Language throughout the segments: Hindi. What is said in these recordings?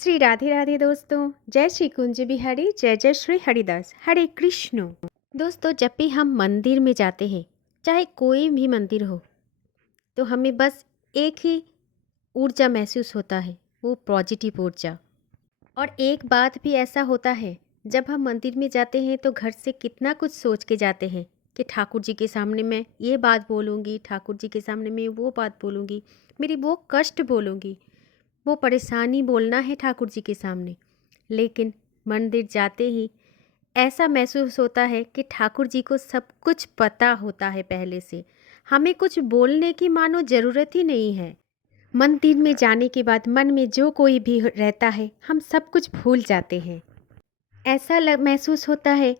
श्री राधे राधे दोस्तों। जय श्री कुंज बिहारी, जय जय श्री हरिदास, हरे कृष्ण। दोस्तों, जब भी हम मंदिर में जाते हैं, चाहे कोई भी मंदिर हो, तो हमें बस एक ही ऊर्जा महसूस होता है, वो पॉजिटिव ऊर्जा। और एक बात भी ऐसा होता है, जब हम मंदिर में जाते हैं तो घर से कितना कुछ सोच के जाते हैं कि ठाकुर जी के सामने मैं ये बात बोलूँगी, ठाकुर जी के सामने मैं वो बात बोलूँगी, मेरी वो कष्ट बोलूँगी, वो परेशानी बोलना है ठाकुर जी के सामने। लेकिन मंदिर जाते ही ऐसा महसूस होता है कि ठाकुर जी को सब कुछ पता होता है पहले से। हमें कुछ बोलने की मानो ज़रूरत ही नहीं है। मंदिर में जाने के बाद मन में जो कोई भी रहता है, हम सब कुछ भूल जाते हैं। ऐसा महसूस होता है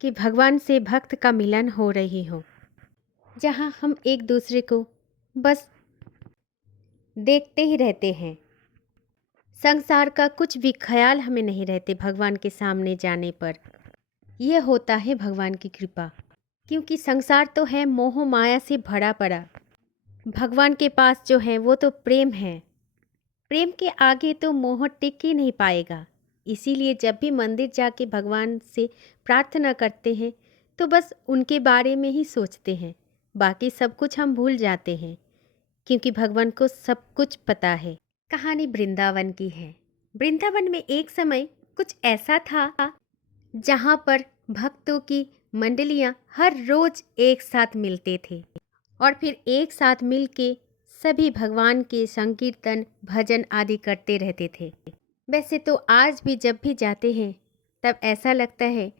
कि भगवान से भक्त का मिलन हो रही हो, जहाँ हम एक दूसरे को बस देखते ही रहते हैं। संसार का कुछ भी ख्याल हमें नहीं रहते भगवान के सामने जाने पर। यह होता है भगवान की कृपा, क्योंकि संसार तो है मोह माया से भरा पड़ा। भगवान के पास जो है वो तो प्रेम है। प्रेम के आगे तो मोह टिक ही नहीं पाएगा। इसीलिए जब भी मंदिर जाके भगवान से प्रार्थना करते हैं तो बस उनके बारे में ही सोचते हैं, बाकी सब कुछ हम भूल जाते हैं, क्योंकि भगवान को सब कुछ पता है। कहानी वृंदावन की है। वृंदावन में एक समय कुछ ऐसा था जहाँ पर भक्तों की मंडलियाँ हर रोज एक साथ मिलते थे और फिर एक साथ मिलके सभी भगवान के संकीर्तन भजन आदि करते रहते थे। वैसे तो आज भी जब भी जाते हैं तब ऐसा लगता है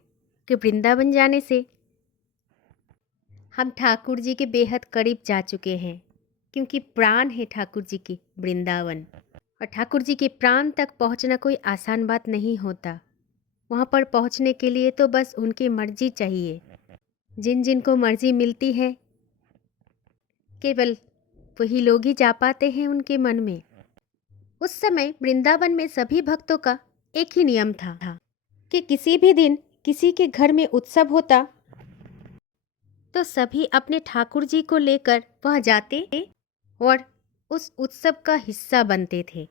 कि वृंदावन जाने से हम ठाकुर जी के बेहद करीब जा चुके हैं, क्योंकि प्राण है ठाकुर जी की वृंदावन। और ठाकुर जी के प्राण तक पहुंचना कोई आसान बात नहीं होता। वहां पर पहुंचने के लिए तो बस उनकी मर्जी चाहिए। जिन जिन को मर्जी मिलती है, केवल वही लोग ही जा पाते हैं उनके मन में। उस समय वृंदावन में सभी भक्तों का एक ही नियम था कि किसी भी दिन किसी के घर में उत्सव होता तो सभी अपने ठाकुर जी को लेकर वह जाते और उस उत्सव का हिस्सा बनते थे।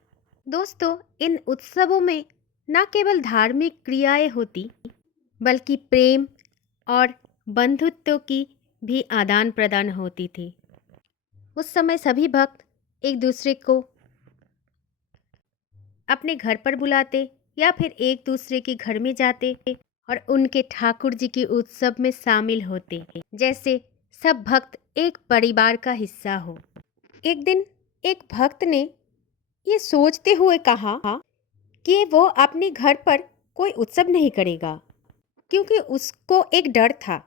दोस्तों, इन उत्सवों में न केवल धार्मिक क्रियाएं होती, बल्कि प्रेम और बंधुत्व की भी आदान प्रदान होती थी। उस समय सभी भक्त एक दूसरे को अपने घर पर बुलाते या फिर एक दूसरे के घर में जाते और उनके ठाकुर जी के उत्सव में शामिल होते, जैसे सब भक्त एक परिवार का हिस्सा हो। एक दिन एक भक्त ने ये सोचते हुए कहा कि वो अपने घर पर कोई उत्सव नहीं करेगा, क्योंकि उसको एक डर था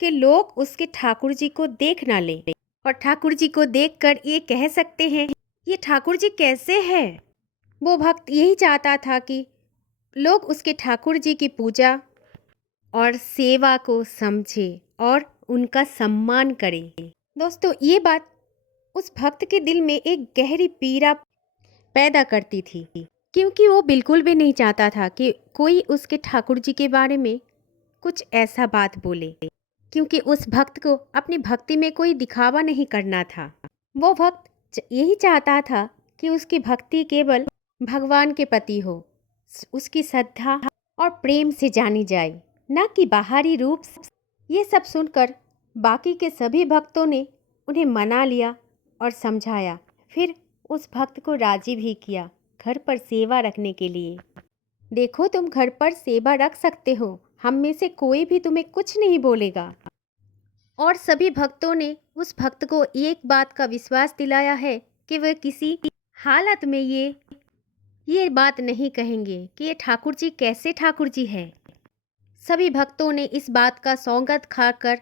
कि लोग उसके ठाकुर जी को देख ना लें और ठाकुर जी को देखकर ये कह सकते हैं, ये ठाकुर जी कैसे हैं। वो भक्त यही चाहता था कि लोग उसके ठाकुर जी की पूजा और सेवा को समझे और उनका सम्मान करें। दोस्तों, ये बात उस भक्त के दिल में एक गहरी पीड़ा पैदा करती थी, क्योंकि वो बिल्कुल भी नहीं चाहता था कि कोई उसके ठाकुर जी के बारे में कुछ ऐसा बात बोले, क्योंकि उस भक्त को अपनी भक्ति में कोई दिखावा नहीं करना था। वो भक्त यही चाहता था कि उसकी भक्ति केवल भगवान के प्रति हो, उसकी श्रद्धा और प्रेम से जानी जाए, न कि बाहरी रूप से। ये सब सुनकर बाकी के सभी भक्तों ने उन्हें मना लिया और समझाया। फिर उस भक्त को राजी भी किया घर पर सेवा रखने के लिए। देखो, तुम घर पर सेवा रख सकते हो, हम में से कोई भी तुम्हें कुछ नहीं बोलेगा। और सभी भक्तों ने उस भक्त को एक बात का विश्वास दिलाया है कि वह किसी हालत में ये बात नहीं कहेंगे कि ये ठाकुर जी कैसे ठाकुर जी है। सभी भक्तों ने इस बात का सौगंध खाकर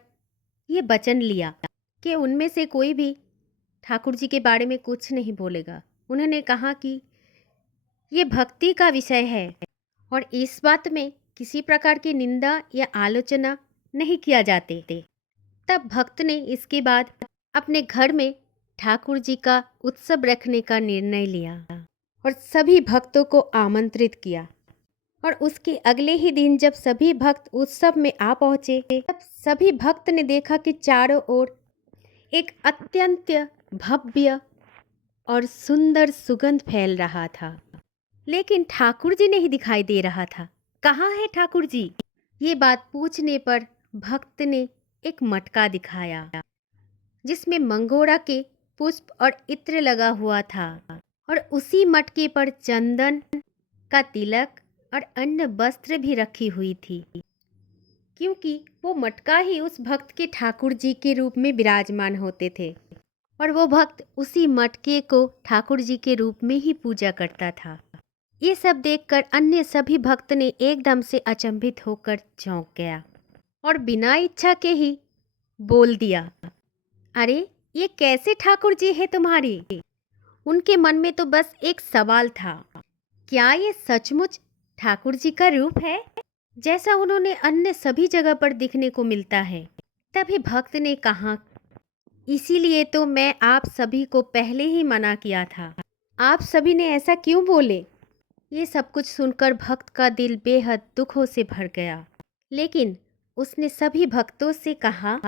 ये वचन लिया कि उनमें से कोई भी ठाकुर जी के बारे में कुछ नहीं बोलेगा। उन्होंने कहा कि ये भक्ति का विषय है और इस बात में किसी प्रकार की निंदा या आलोचना नहीं किया जाते। तब भक्त ने इसके बाद अपने घर में ठाकुर जी का उत्सव रखने का निर्णय लिया और सभी भक्तों को आमंत्रित किया। और उसके अगले ही दिन जब सभी भक्त उत्सव में आ पहुंचे, तब सभी भक्त ने देखा कि चारों ओर एक अत्यंत भव्य और सुंदर सुगंध फैल रहा था। लेकिन ठाकुर जी नहीं दिखाई दे रहा था। कहाँ है ठाकुर जी? ये बात पूछने पर भक्त ने एक मटका दिखाया जिसमें मंगोरा के पुष्प और इत्र लगा हुआ था और उसी मटके पर चंदन का तिलक और अन्य वस्त्र भी रखी हुई थी, क्योंकि वो मटका ही उस भक्त के ठाकुर जी के रूप में विराजमान होते थे और वो भक्त उसी मटके को ठाकुर जी के रूप में ही पूजा करता था। ये सब देखकर अन्य सभी भक्त ने एकदम से अचंभित होकर चौंक गया और बिना इच्छा के ही बोल दिया, अरे ये कैसे ठाकुर जी है तुम्हारी? उनके मन में तो बस एक सवाल था, क्या ये सचमुच ठाकुर जी का रूप है जैसा उन्होंने अन्य सभी जगह पर दिखने को मिलता है? तभी भक्त ने कहा, इसीलिए तो मैं आप सभी को पहले ही मना किया था। आप सभी ने ऐसा क्यों बोले? ये सब कुछ सुनकर भक्त का दिल बेहद दुखों से भर गया, लेकिन उसने सभी भक्तों से कहा,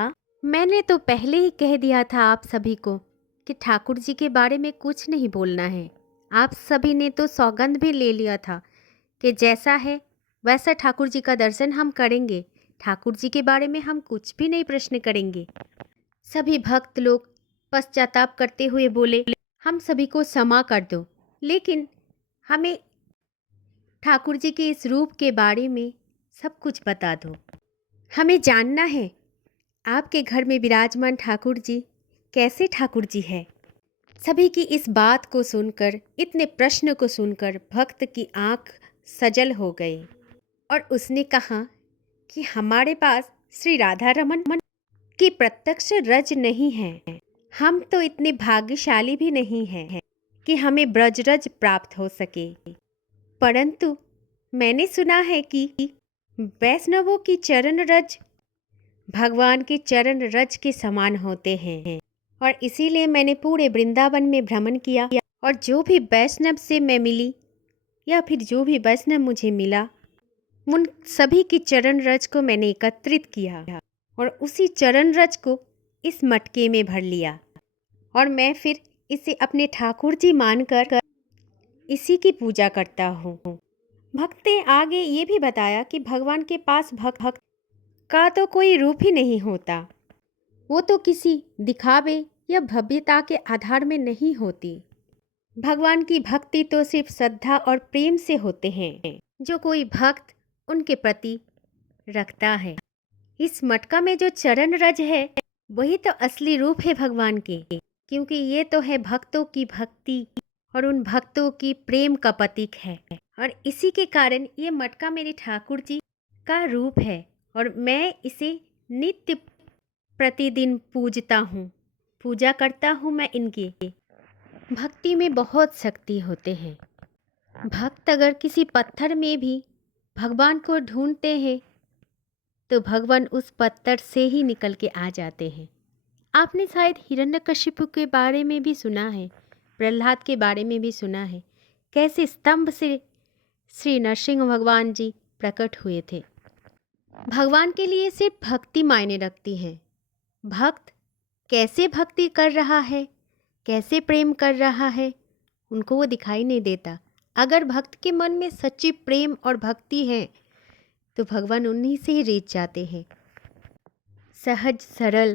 मैंने तो पहले ही कह दिया था आप सभी को कि ठाकुर जी के बारे में कुछ नहीं बोलना है। आप सभी ने तो सौगंध भी ले लिया था कि जैसा है वैसा ठाकुर जी का दर्शन हम करेंगे, ठाकुर जी के बारे में हम कुछ भी नहीं प्रश्न करेंगे। सभी भक्त लोग पश्चाताप करते हुए बोले, हम सभी को क्षमा कर दो, लेकिन हमें ठाकुर जी के इस रूप के बारे में सब कुछ बता दो। हमें जानना है आपके घर में विराजमान ठाकुर जी कैसे ठाकुर जी है। सभी की इस बात को सुनकर, इतने प्रश्न को सुनकर भक्त की आंख सजल हो गई और उसने कहा कि हमारे पास श्री राधा रमन की प्रत्यक्ष रज नहीं है। हम तो इतने भाग्यशाली भी नहीं हैं कि हमें ब्रजरज प्राप्त हो सके, परंतु मैंने सुना है कि वैष्णवों की चरण रज भगवान के चरण रज के समान होते हैं और इसीलिए मैंने पूरे वृंदावन में भ्रमण किया और जो भी वैष्णव से मैं मिली या फिर जो भी वैष्णव मुझे मिला, उन सभी की चरण रज को मैंने एकत्रित किया और उसी चरण रज को इस मटके में भर लिया और मैं फिर इसे अपने ठाकुर जी मानकर इसी की पूजा करता हूँ। भक्त ने आगे ये भी बताया कि भगवान के पास भक्त का तो कोई रूप ही नहीं होता, वो तो किसी दिखावे या भव्यता के आधार में नहीं होती। भगवान की भक्ति तो सिर्फ श्रद्धा और प्रेम से होते हैं जो कोई भक्त उनके प्रति रखता है। इस मटका में जो चरण रज है वही तो असली रूप है भगवान के, क्योंकि ये तो है भक्तों की भक्ति और उन भक्तों की प्रेम का प्रतीक है और इसी के कारण ये मटका मेरे ठाकुर जी का रूप है और मैं इसे नित्य प्रतिदिन पूजता हूँ, पूजा करता हूँ मैं इनकी। भक्ति में बहुत शक्ति होते हैं। भक्त अगर किसी पत्थर में भी भगवान को ढूंढते हैं तो भगवान उस पत्थर से ही निकल के आ जाते हैं। आपने शायद हिरण्यकशिपु के बारे में भी सुना है, प्रहलाद के बारे में भी सुना है, कैसे स्तंभ से श्री नरसिंह भगवान जी प्रकट हुए थे। भगवान के लिए सिर्फ भक्ति मायने रखती है। भक्त कैसे भक्ति कर रहा है, कैसे प्रेम कर रहा है, उनको वो दिखाई नहीं देता। अगर भक्त के मन में सच्ची प्रेम और भक्ति है तो भगवान उन्हीं से ही रीझ जाते हैं। सहज सरल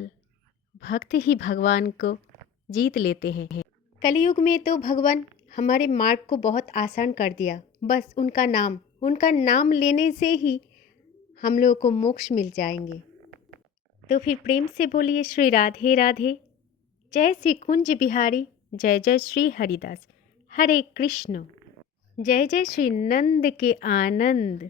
भक्त ही भगवान को जीत लेते हैं। कलयुग में तो भगवान हमारे मार्ग को बहुत आसान कर दिया। बस उनका नाम लेने से ही हम लोगों को मोक्ष मिल जाएंगे। तो फिर प्रेम से बोलिए श्री राधे राधे। जय श्री कुंज बिहारी, जय जय श्री हरिदास। हरे कृष्ण। जय जय श्री नंद के आनंद।